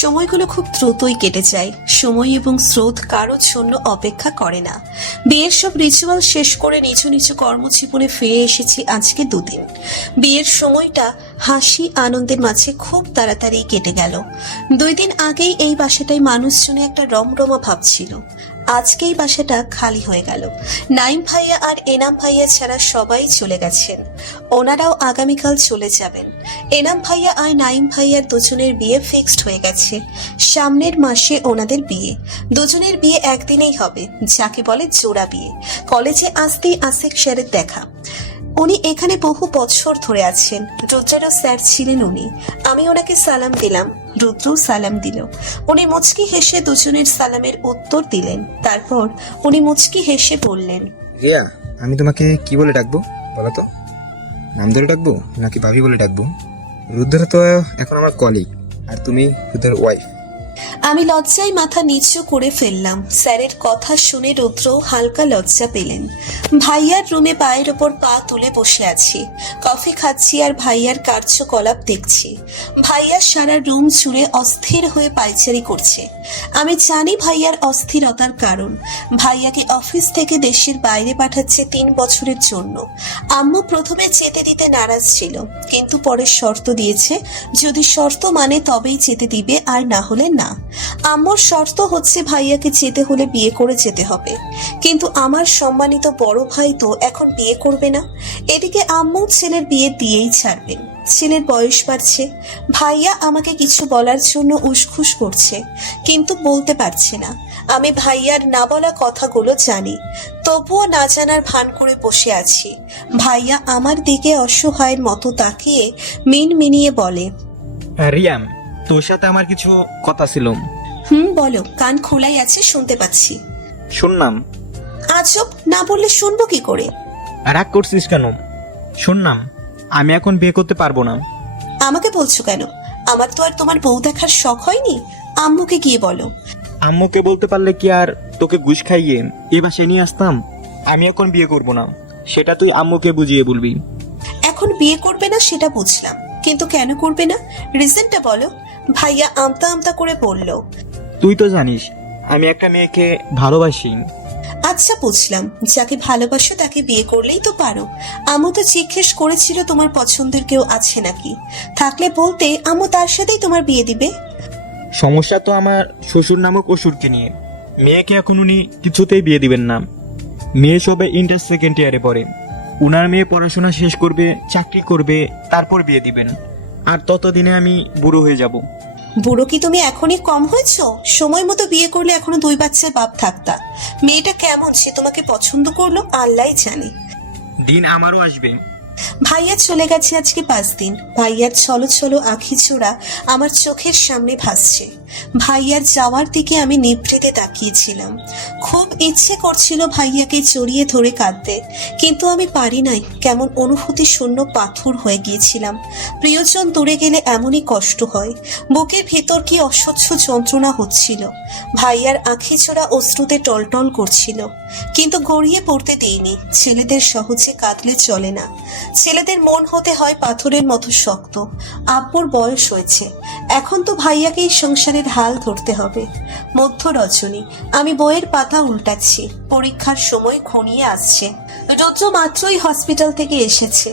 সময়গুলো খুব দ্রুতই কেটে যায়। সময় এবং স্রোত কারোর জন্য অপেক্ষা করে না। বিয়ের সব রিচুয়াল শেষ করে নিজ নিজ কর্মজীবনে ফিরে এসেছি আজকে 2 দিন। বিয়ের সময়টা হাসি আনন্দের মাঝে খুব তাড়াতাড়ি কেটে গেল। 2 দিন আগেই এই বাসাটায় মানুষজনে একটা রমরমা ভাব ছিল। আজকে এই বাসাটা খালি হয়ে গেল। নাইম ভাইয়া আর এনাম ভাইয়া ছাড়া সবাই চলে গেছেন। ওনারাও আগামীকাল চলে যাবেন। এনাম ভাইয়া আর নাইম ভাইয়ার দুজনের বিয়ে ফিক্সড হয়ে গেছে। সামনের মাসে ওনাদের বিয়ে। দুজনের বিয়ে একদিনেই হবে, যাকে বলে জোড়া বিয়ে। কলেজে আসতেই আসিক স্যারের দেখা। উনি এখানে বহু বছর ধরে আছেন। রুদ্রেরও স্যার ছিলেন উনি। আমি ওনাকে সালাম দিলাম, রুদ্রও সালাম দিল। উনি মুচকি হেসে দুজনের সালামের উত্তর দিলেন। তারপর উনি মুচকি হেসে বললেন, রিয়া, আমি তোমাকে কি বলে ডাকবো বলো তো? নাম ধরে ডাকবো নাকি ভাবি বলে ডাকবো? রুদ্র তো এখন আমার কলিগ, আর তুমি রুদ্রের ওয়াইফ। আমি লজ্জায় মাথা নিচু করে ফেললাম। স্যারের কথা শুনে রুদ্র হালকা লজ্জা পেলেন। ভাইয়ার রুমে পায়ের ওপর পা তুলে বসে আছি। কফি খাচ্ছি আর ভাইয়ার কার্যকলাপ দেখছি। ভাইয়া সারা রুম জুড়ে অস্থির হয়ে পায়চারি করছে। আমি জানি ভাইয়ার অস্থিরতার কারণ। ভাইয়াকে অফিস থেকে দেশের বাইরে পাঠাচ্ছে 3 বছরের জন্য। আম্মু প্রথমে যেতে দিতে নারাজ ছিল, কিন্তু পরে শর্ত দিয়েছে, যদি শর্ত মানে তবেই যেতে দিবে, আর না হলে না। আম্মুর শর্ত হচ্ছে ভাইয়াকে যেতে হলে বিয়ে করে যেতে হবে। কিন্তু আমার সম্মানিত বড় ভাই তো এখন বিয়ে করবে না। এদিকে আম্মু ছেলের বিয়ে দিয়েই ছাড়বেন। ছেলের বয়স বাড়ছে। ভাইয়া আমাকে কিছু বলার জন্য উসখুস করছে, কিন্তু বলতে পারছে না। আমি ভাইয়ার না বলা কথাগুলো জানি, তবুও না জানার ভান করে বসে আছি। ভাইয়া আমার দিকে অসহায়ের মতো তাকিয়ে মিনমিনিয়ে বলে, রিয়াম, তোর সাথে আমার কিছু কথা ছিল। বলো, কান খোলাই আছে, শুনতে পাচ্ছি। শুনলাম। আজব, না বললে শুনবো কি করে? রাগ করছিস কেন? শুনলাম, আমি এখন বিয়ে করতে পারবো না। আমাকে বলছো কেন? আমার তো আর তোমার বউ দেখার শখ হয়নি। আম্মুকে গিয়ে বলো। আম্মুকে বলতে পারলে কি আর তোকে ঘুষ খাইয়ে এই বাসায় নিয়ে আসতাম? আমি এখন বিয়ে করব না, সেটা তুই আম্মুকে বুঝিয়ে বলবি। এখন বিয়ে করবে না সেটা বুঝলাম, কিন্তু কেন করবে না? রিজনটা বলো। ভাইয়া আমতা আমতা করে বলল, তুই তো জানিস আমি একটা মেয়েকে ভালোবাসি। আচ্ছা বুঝলাম, যাকে ভালোবাসো তাকে বিয়ে করলেই তো পারো। আম্মু তো জিজ্ঞেস করেছিল তোমার পছন্দের কেউ আছে নাকি। থাকলে বলতে, আম্মু তার সাথেই তোমার বিয়ে দিবে। সমস্যা তো আমার শ্বশুর নামক অসুরকে নিয়ে। মেয়েকে এখন উনি কিছুতেই বিয়ে দিবেন না। মেয়ে সবে ইন্টার সেকেন্ড ইয়ারে পড়ে। উনার মেয়ে পড়াশোনা শেষ করবে, চাকরি করবে, তারপর বিয়ে দিবেন। আর ততদিনে আমি বুড়ো হয়ে যাব। বুড়ো কি তুমি এখনই কম হয়েছো? সময় মতো বিয়ে করলে এখনো 2 বাচ্চার বাপ থাকতা। মেয়েটা কেমন সে তোমাকে পছন্দ করলো আল্লাহই জানে। দিন আমারও আসবে। ভাইয়া চলে গেছে আজকে 5 দিন। ভাইয়ার ছলো ছলো আঁখি চোরা আমার চোখের সামনে ভাসছে। ভাইয়ার যাওয়ার দিকে আমি নিভৃতে তাকিয়েছিলাম। খুব ইচ্ছে করছিল ভাইয়াকে জড়িয়ে ধরে কাঁদতে, কিন্তু আমি পারি নাই। কেমন অনুভূতি শূন্য পাথর হয়ে গিয়েছিলাম। প্রিয়জন দূরে গেলে এমনই কষ্ট হয়। বুকের ভেতর কি অসহ্য যন্ত্রণা হচ্ছিল। ভাইয়ার আঁখি চোরা অশ্রুতে টলটল করছিল, কিন্তু গড়িয়ে পড়তে দিইনি। ছেলেদের সহজে কাঁদলে চলে না। ছেলেদের মন হতে হয় পাথরের মতো শক্ত। আব্বুর বয়স হয়েছে, এখন তো ভাইয়াকেই সংসারের হাল ধরতে হবে। মধ্য রজনী, আমি বইয়ের পাতা উল্টাচ্ছি। পরীক্ষার সময় ঘনিয়ে আসছে। রুদ্র মাত্রই হসপিটাল থেকে এসেছে।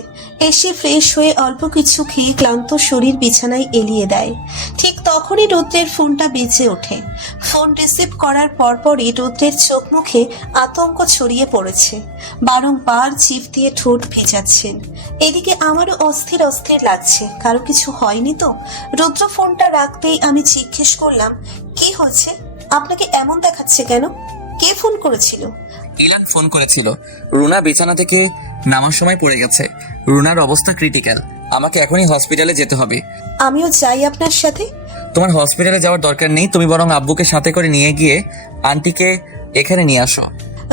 এসে ফ্রেশ হয়ে অল্প কিছু খেয়ে ক্লান্ত শরীর বিছানায় এলিয়ে দেয়। ঠিক তখনই রুদ্রের ফোনটা বেজে ওঠে। ফোন রিসিভ করার পরপরই রুদ্রের চোখ মুখে আতঙ্ক ছড়িয়ে পড়েছে। বারংবার জিভ দিয়ে ঠোঁট ভিজাচ্ছেন। এদিকে আমারও অস্থির অস্থির লাগছে, কারো কিছু হয়নি তো? রুদ্র ফোনটা রাখতেই আমি জিজ্ঞেস করলাম, কি হয়েছে? আপনাকে এমন দেখাচ্ছে কেন? কে ফোন করেছিল? ইলান ফোন করেছিল। রুনা বিছানা থেকে নামার সময় পড়ে গেছে। রুনার অবস্থা ক্রিটিক্যাল। আমাকে এখনই হসপিটালে যেতে হবে। আমিও যাই আপনার সাথে? তোমার হসপিটালে যাওয়ার দরকার নেই, তুমি বরং আব্বুকে সাথে করে নিয়ে গিয়ে আন্টিকে এখানে নিয়ে আসো।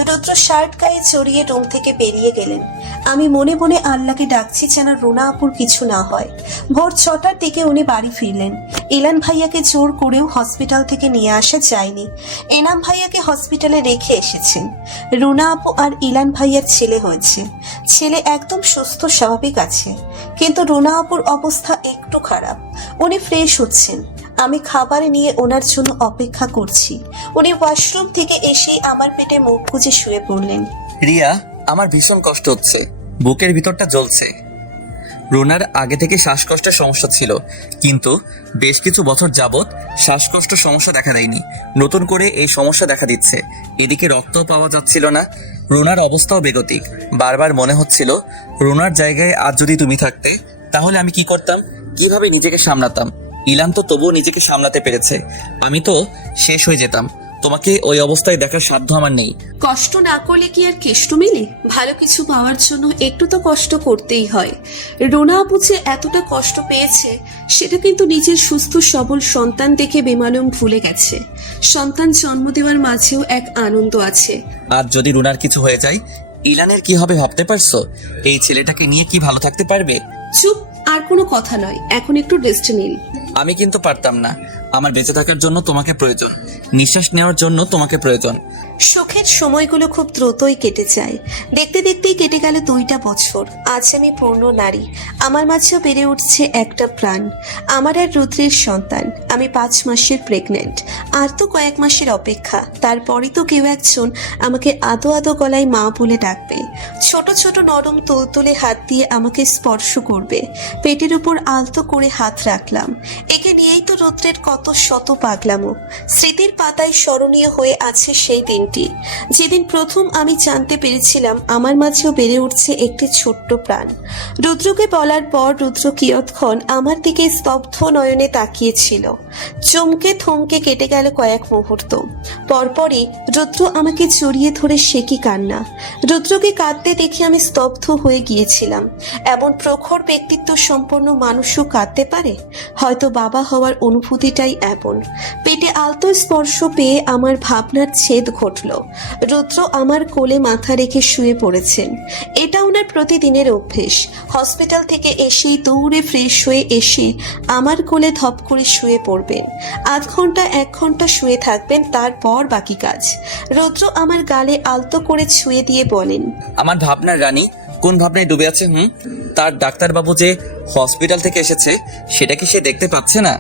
রুদ্র শার্ট গায়ে জড়িয়ে রুম থেকে বেরিয়ে গেলেন। আমি মনে মনে আল্লাহকে ডাকছি যেন রুনা আপুর কিছু না হয়। ভোর 6টার দিকে উনি বাড়ি ফিরলেন। ইলান ভাইয়াকে জোর করেও হসপিটাল থেকে নিয়ে আসা যায়নি। এনাম ভাইয়াকে হসপিটালে রেখে এসেছেন। রুনা আপু আর ইলান ভাইয়ার ছেলে হয়েছে। ছেলে একদম সুস্থ স্বাভাবিক আছে, কিন্তু রুনা আপুর অবস্থা একটু খারাপ। উনি ফ্রেশ হচ্ছেন। আমি খাবার নিয়ে ওনার জন্য অপেক্ষা করছি। উনি ওয়াশরুম থেকে এসেই আমার পেটে মুখ গুজে শুয়ে পড়লেন। রিয়া, আমার ভীষণ কষ্ট হচ্ছে, বুকের ভিতরটা জ্বলছে। রুনার আগে থেকে শ্বাসকষ্টের সমস্যা ছিল, কিন্তু বেশ কিছু বছর যাবৎ শ্বাসকষ্ট সমস্যা দেখা দেয়নি। নতুন করে এই সমস্যা দেখা দিচ্ছে। এদিকে রক্তও পাওয়া যাচ্ছিল না। রুনার অবস্থাও বেগতিক। বারবার মনে হচ্ছিল, রুনার জায়গায় আজ যদি তুমি থাকতে, তাহলে আমি কি করতাম, কিভাবে নিজেকে সামলাতাম। ইলান তো তবুও নিজেকে সামলাতে পেরেছে, আমি তো শেষ হয়ে যেতাম। তোমাকে ওই অবস্থায় দেখার সাধ্য আমার নেই। কষ্ট না করলে কি আর কেষ্ট মেলে? ভালো কিছু পাওয়ার জন্য একটু তো কষ্ট করতেই হয়। রোনা আপু যে এতটা কষ্ট পেয়েছে সেটা কিন্তু নিজের সুস্থ সবল সন্তান দেখে বেমালুম ভুলে গেছে। সন্তান জন্ম দেওয়ার মাঝেও এক আনন্দ আছে। আর যদি রুনার কিছু হয়ে যায়, ইলানের কি হবে ভাবতে পারছো? এই ছেলেটাকে নিয়ে কি ভালো থাকতে পারবে? চুপ, আর কোনো কথা নয়, এখন একটু রেস্ট নিন। আমি কিন্তু পারতাম না। আমার বেঁচে থাকার জন্য তোমাকে প্রয়োজন, নিঃশ্বাস নেওয়ার জন্য তোমাকে প্রয়োজন। সুখের সময়গুলো খুব দ্রুতই কেটে যায়। দেখতে দেখতেই কেটে গেল 2টা বছর। আজ আমি পূর্ণ নারী। আমার মাঝেও বেড়ে উঠছে একটা প্রাণ, আমার আর রুদ্রের সন্তান। আমি 5 মাসের প্রেগনেন্ট। আর তো কয়েক মাসের অপেক্ষা, তারপরই তো কেউ একজন আমাকে আদো আদো গলায় মা বলে ডাকবে। ছোট ছোট নরম তুলতুলে হাত দিয়ে আমাকে স্পর্শ করবে। পেটের উপর আলতো করে হাত রাখলাম। একে নিয়েই তো রুদ্রের কত শত পাগলামো। স্মৃতির পাতায় স্মরণীয় হয়ে আছে সেই দিনটি, যেদিন প্রথম আমি জানতে পেরেছিলাম আমার মাঝেও বেড়ে উঠছে একটি ছোট্ট প্রাণ। রুদ্রকে বলার পর রুদ্র কিয়ৎক্ষণ আমার দিকে স্তব্ধ নয়নে তাকিয়েছিল। চমকে থমকে কেটে গেল কয়েক মুহূর্ত। পরপরই রুদ্র আমাকে জড়িয়ে ধরে সে কি কান্না। রুদ্রকে কাঁদতে দেখে আমি স্তব্ধ হয়ে গিয়েছিলাম। এমন প্রখর ব্যক্তিত্ব সম্পন্ন মানুষও কাঁদতে পারে? হয়তো বাবা হওয়ার অনুভূতিটাই এমন। পেটে আলতো স্পর্শ পেয়ে আমার ভাবনার ছেদ ঘটল। রুদ্র আমার কোলে মাথা রেখে শুয়ে পড়েছেন। এটা ওনার প্রতিদিনের অভ্যেস। হসপিটাল থেকে এসেই দৌড়ে ফ্রেশ হয়ে এসে আমার কোলে ধপ করে শুয়ে পড়বেন। আধ ঘন্টা 1 ঘন্টা শুয়ে থাকবেন, তারপর বাকি কাজ। রুদ্র আমার গালে আলতো করে ছুঁয়ে দিয়ে বলেন, আমার ভাবনার রানী কোন ভাবনায় ডুবে আছে? তার ডাক্তারবাবু যে হসপিটাল থেকে এসেছে, সেটা কি সে দেখতে পাচ্ছে না?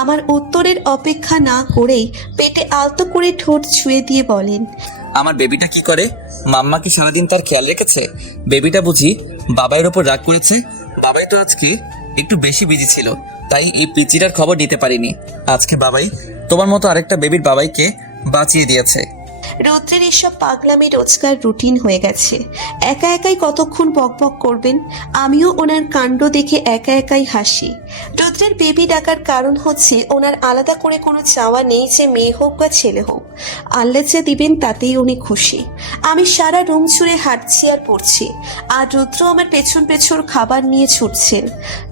আমার উত্তরের অপেক্ষা না করেই পেটে আলতো করে ঠোঁট ছুঁয়ে দিয়ে বলেন, আমার বেবিটা কি করে? মাম্মা কি সারাদিন তার খেয়াল রেখেছে? বেবিটা বুঝি বাবাইয়ের ওপর রাগ করেছে? বাবাই তো আজকে একটু বেশি বিজি ছিল, তাই এই পিচিটার খবর নিতে পারিনি। আজকে বাবাই তোমার মতো আরেকটা বেবির বাবাইকে বাঁচিয়ে দিয়েছে। রৌদ্রের এসব পাগলামি রোজকার রুটিন হয়ে গেছে। একা একাই কতক্ষণ বকবক করবেন? আমিও ওনার কাণ্ড দেখে একা একাই হাসি। রৌদ্রের বেবি ডাকার কারণ হচ্ছে ওনার আলাদা করে কোনো চাওয়া নেই যে মেয়ে হোক বা ছেলে হোক। আল্লাহ যা দিবেন তাতেই উনি খুশি। আমি সারা রুম জুড়ে হাঁটছি আর পড়ছি, আর রুদ্র আমার পেছন পেছন খাবার নিয়ে ছুটছেন।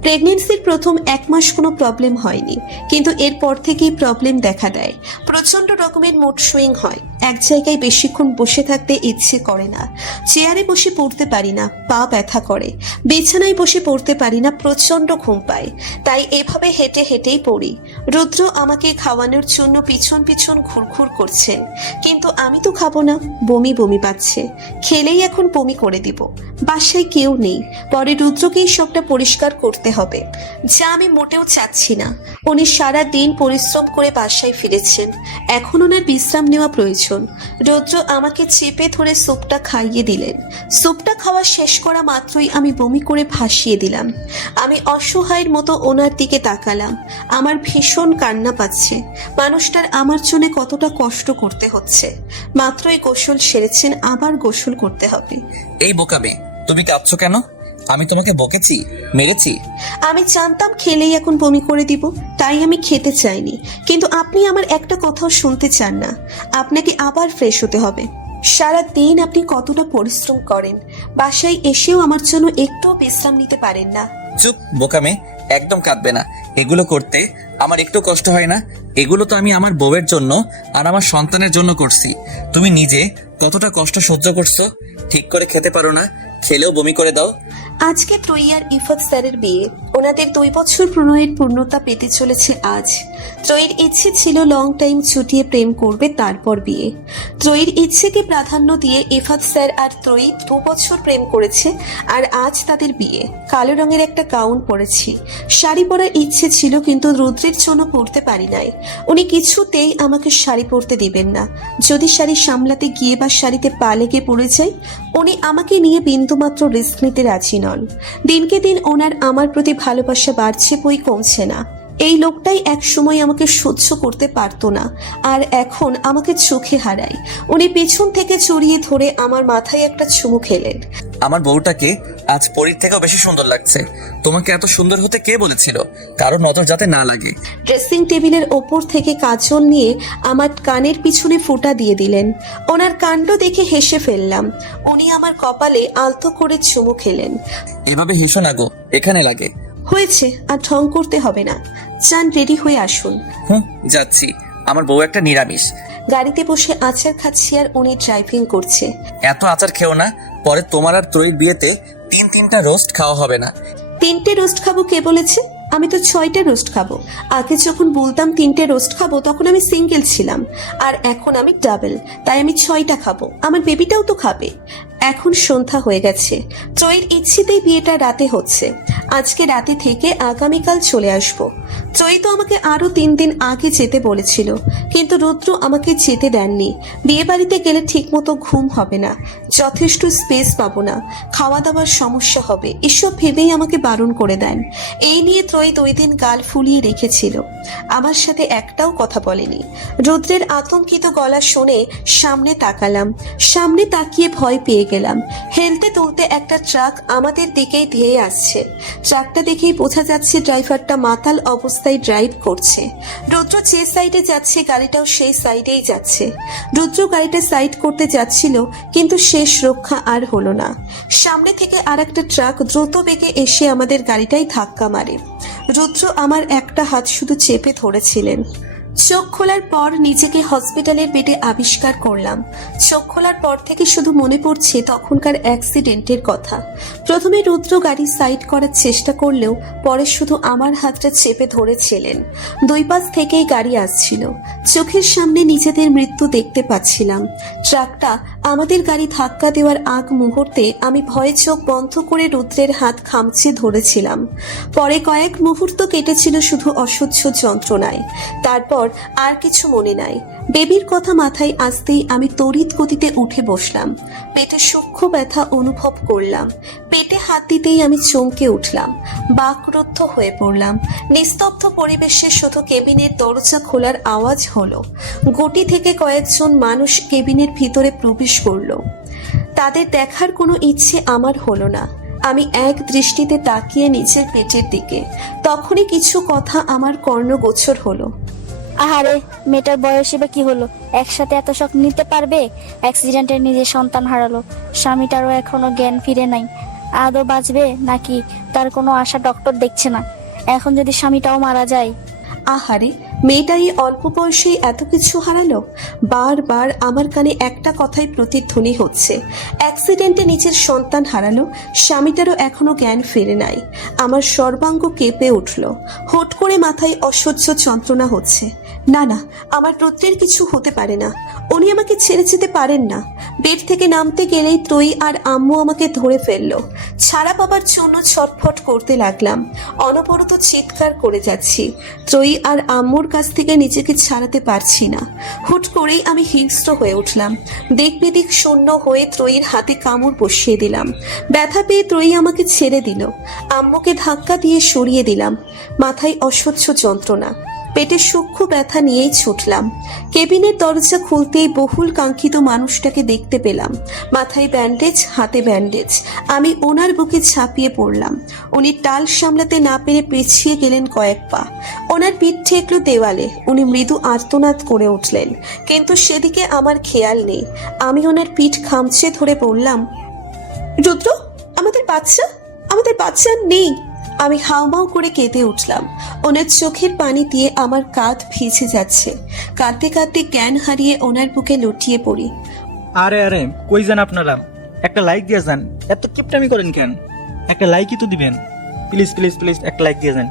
প্রেগনেন্সির প্রথম 1 মাস কোনো প্রবলেম হয়নি, কিন্তু এরপর থেকেই প্রবলেম দেখা দেয়। প্রচন্ড রকমের মুড সুইং হয়। এক জায়গায় বেশিক্ষণ বসে থাকতে ইচ্ছে করে না। চেয়ারে বসে পড়তে পারি না, পা ব্যথা করে। বিছানায় বসে পড়তে পারি না, প্রচন্ড ঘুম পায়। তাই এভাবে হেঁটে হেঁটেই পড়ি। রুদ্র আমাকে খাওয়ানোর জন্য পিছন পিছন ঘুরঘুর করছেন, কিন্তু আমি তো খাবো না, বমি বমি পাচ্ছে। খেলেই এখন বমি করে দিব। বাসায় কেউ নেই, পরে রুদ্রকেই সবটা পরিষ্কার করতে হবে, যা আমি মোটেও চাচ্ছি না। উনি সারা দিন পরিশ্রম করে বাসায় ফিরেছেন, এখন ওনার বিশ্রাম নেওয়া প্রয়োজন। রুদ্র আমাকে চেপে ধরে স্যুপটা খাইয়ে দিলেন। স্যুপটা খাওয়া শেষ করা মাত্রই আমি বমি করে ভাসিয়ে দিলাম। আমি অসহায়ের মতো ওনার দিকে তাকালাম। আমার ভীষণ কান্না পাচ্ছে। মানুষটার আমার জন্য কতটা কষ্ট করতে হচ্ছে। মাত্রই গোসল সেরেছেন, আবার গোসল করতে হবে। এই বোকামে, তুমি কাঁদছো কেন? আমি তোমাকে বকেছি, মেরেছি? আমি জানতাম খেলেই এখন বমি করে দিব, তাই আমি খেতে চাইনি। কিন্তু আপনি আমার একটা কথাও শুনতে চান না। আপনাকে আবার ফ্রেশ হতে হবে। সারা দিন আপনি কতটা পরিশ্রম করেন, বাসায় এসেও আমার জন্য একটু বিশ্রাম নিতে পারেন না। চুপ বোকামে, একদম কাঁদবে না। এগুলো করতে আমার একটু কষ্ট হয় না? এগুলো তো আমি আমার বউয়ের জন্য আর আমার সন্তানের জন্য করছি। তুমি নিজে কতটা কষ্ট সহ্য করছো? ঠিক করে খেতে পারো না, খেলেও বমি করে দাও। আজকে ত্রয়ী আর ইফাত স্যারের বিয়ে। ওনাদের 2 বছর প্রণয়ের পূর্ণতা পেতে চলেছে আজ। ত্রয়ীর ইচ্ছে ছিল লং টাইম ছুটিয়ে প্রেম করবে, তারপর বিয়ে। ত্রয়ীর ইচ্ছেকে প্রাধান্য দিয়ে ইফাত স্যার আর ত্রয়ী 2 বছর প্রেম করেছে, আর আজ তাদের বিয়ে। কালো রঙের একটা গাউন পরেছি। শাড়ি পরার ইচ্ছে ছিল, কিন্তু রুদ্রের জন্য পরতে পারি নাই। উনি কিছুতেই আমাকে শাড়ি পরতে দিবেন না। যদি শাড়ি সামলাতে গিয়ে বা শাড়িতে পা লেগে পড়ে যাই, উনি আমাকে নিয়ে বিন্দুমাত্র রিস্ক নিতে রাজি নন। দিনকে দিন ওনার আমার প্রতি ভালোবাসা বাড়ছে, বই কমছে না। এই লোকটাই এক সময় আমাকে সহ্য করতে পারতো না, আর এখন আমাকে চোখে হারায়। উনি পেছন থেকে জড়িয়ে ধরে আমার মাথায় একটা চুমু খেলেন। আমার বউটাকে আজ পরীর থেকেও বেশি সুন্দর লাগছে। তোমাকে এত সুন্দর হতে কে বলেছিল? কারো নজর যাতে না লাগে। ড্রেসিং টেবিলের ওপর থেকে কাজল নিয়ে আমার কানের পিছনে ফোঁটা দিয়ে দিলেন। ওনার কাণ্ড দেখে হেসে ফেললাম। উনি আমার কপালে আলতো করে চুমু খেলেন। এভাবে হেসো না গো, এখানে লাগে। হয়েছে, আর ঢং করতে হবে না। চান রেডি হয়ে আসুন। যাচ্ছি। আমার বউ একটা নিরামিষ। গাড়িতে বসে আচার খাচ্ছি আর উনি ড্রাইভিং করছে। এত আচার খেও না, পরে তোমার আর ত্রয়ীর বিয়েতে 3-3টা রোস্ট খাওয়া হবে না। 3টে রোস্ট খাবো কে বলেছে? আমি তো 6টে রোস্ট খাবো। আগে যখন বলতাম 3টে রোস্ট খাবো, তখন আমি সিঙ্গেল ছিলাম, আর এখন আমি ডাবল, তাই আমি 6টা খাবো। আমার বেবিটাও তো খাবে। এখন সন্ধ্যা হয়ে গেছে। ত্রয়ীর ইচ্ছেতেই বিয়েটা রাতে হচ্ছে। আজকে রাতে থেকে আগামীকাল চলে আসবো। ত্রয়ী তো আমাকে আরো 3 দিন আগে যেতে বলেছিল, কিন্তু রুদ্র আমাকে যেতে দেননি। বিয়ে বাড়িতে গেলে ঠিক মতো ঘুম হবে না, যথেষ্ট স্পেস পাবো না, খাওয়া দাওয়ার সমস্যা হবে, এসব ভেবেই আমাকে বারণ করে দেন। এই নিয়ে ত্রয়ী 2 দিন গাল ফুলিয়ে রেখেছিল, আমার সাথে একটাও কথা বলেনি। রুদ্রের আতঙ্কিত গলা শুনে সামনে তাকালাম। সামনে তাকিয়ে ভয় পেয়ে গেলাম। হেলতে তুলতে একটা ট্রাক আমাদের দিকেই ধেয়ে আসছে। ট্রাকটা দেখেই বোঝা যাচ্ছে ড্রাইভারটা মাতাল অবস্থায় ড্রাইভ করছে। রুদ্র যে সাইডে যাচ্ছে, গাড়িটাও সেই সাইডেই যাচ্ছে। রুদ্র গাড়িটা সাইড করতে যাচ্ছিল, কিন্তু শেষ রক্ষা আর হলো না। সামনে থেকে আর একটা ট্রাক দ্রুত বেগে এসে আমাদের গাড়িটাই ধাক্কা মারে। রুদ্র আমার একটা হাত শুধু চেপে ধরেছিলেন। চোখ খোলার পর নিজেকে হসপিটালের বেডে আবিষ্কার করলাম। চোখ খোলার পর থেকে শুধু মনে পড়ছে তখনকার অ্যাক্সিডেন্টের কথা। প্রথমে রুদ্র গাড়ি সাইড করার চেষ্টা করলেও পরে শুধু আমার হাতটা চেপে ধরেছিলেন। 2 পাশ থেকেই গাড়ি আসছিল। চোখের সামনে নিজেদের মৃত্যু দেখতে পাচ্ছিলাম। ট্রাকটা আমাদের গাড়ি ধাক্কা দেওয়ার আগ মুহূর্তে আমি ভয়ে চোখ বন্ধ করে রুদ্রের হাত খামচে ধরেছিলাম। পরে কয়েক মুহূর্ত কেটেছিল শুধু অসহ্য যন্ত্রণায়। তারপর আর কিছু মনে নাই। বেবির কথা মাথায় আসতেই আমি তড়িৎ গতিতে উঠে বসলাম। পেটে সূক্ষ্ম ব্যথা অনুভব করলাম। পেটে হাত দিতেই আমি চমকে উঠলাম, বাকরুদ্ধ হয়ে পড়লাম। নিস্তব্ধ পরিবেশে শুধু কেবিনের দরজা খোলার আওয়াজ হলো। গটি থেকে কয়েকজন মানুষ কেবিনের ভিতরে প্রবেশ করলো। তাদের দেখার কোনো ইচ্ছে আমার হলো না। আমি এক দৃষ্টিতে তাকিয়ে নিজের পেটের দিকে। তখনই কিছু কথা আমার কর্ণগোচর হলো। আহারে, মেয়েটার বয়সে বা কি হলো? একসাথে এত শখ নিতে পারবে? অ্যাক্সিডেন্টে নিজের সন্তান হারালো, স্বামীটারও এখনো জ্ঞান ফিরে নাই। আদৌ বাঁচবে নাকি তার কোনো আশা ডক্টর দেখছে না। এখন যদি স্বামীটাও মারা যায়। আহারে, মেয়েটা এই অল্প বয়সেই এত কিছু হারালো। বারবার আমার কানে একটা কথাই প্রতিধ্বনি হচ্ছে, অ্যাক্সিডেন্টে নিজের সন্তান হারালো, স্বামীটারও এখনো জ্ঞান ফেরে নাই। আমার সর্বাঙ্গ কেঁপে উঠল। হুট করে মাথায় অসহ্য যন্ত্রণা হচ্ছে। না না, আমার রুদ্রের কিছু হতে পারে না। উনি আমাকে ছেড়ে যেতে পারেন না। বেড থেকে নামতে গেলেই ত্রয়ী আর আম্মু আমাকে ধরে ফেললো। ছাড়া পাবার জন্য ছটফট করতে লাগলাম। অনবরত চিৎকার করে যাচ্ছি। ত্রয়ী আর আম্মুর কাছ থেকে নিজেকে ছাড়াতে পারছি না। হুট করেই আমি হিংস্র হয়ে উঠলাম। দিক বিদিক শূন্য হয়ে ত্রয়ীর হাতে কামড় বসিয়ে দিলাম। ব্যথা পেয়ে ত্রয়ী আমাকে ছেড়ে দিল। আম্মুকে ধাক্কা দিয়ে সরিয়ে দিলাম। মাথায় অসহ্য যন্ত্রণা, পেটে সূক্ষ্ম ব্যথা নিয়েই ছুটলাম। কেবিনের দরজা খুলতেই বহুল কাঙ্ক্ষিত মানুষটাকে দেখতে পেলাম। মাথায় ব্যান্ডেজ, হাতে ব্যান্ডেজ। আমি ওনার বুকে ঝাঁপিয়ে পড়লাম। উনি টাল সামলাতে না পেরে পেছিয়ে গেলেন কয়েক পা। ওনার পিঠ ঠেকলো দেওয়ালে। উনি মৃদু আর্তনাদ করে উঠলেন, কিন্তু সেদিকে আমার খেয়াল নেই। আমি ওনার পিঠ খামচে ধরে বললাম, রুদ্র, আমাদের বাচ্চা নেই। আমি হাউমাউ করে কেঁদে উঠলাম। ওনার চোখের পানি দিয়ে আমার কাঁধ ভিজে যাচ্ছে। কাঁদতে কাঁদতে জ্ঞান হারিয়ে ওনার বুকে লুটিয়ে পড়ি। আরে আরে, কই যান আপনারা? একটা লাইক দিয়ে যান। এত কিপটামি করেন কেন? একটা লাইকই তো দিবেন। প্লিজ প্লিজ প্লিজ একটা লাইক দিয়ে যান।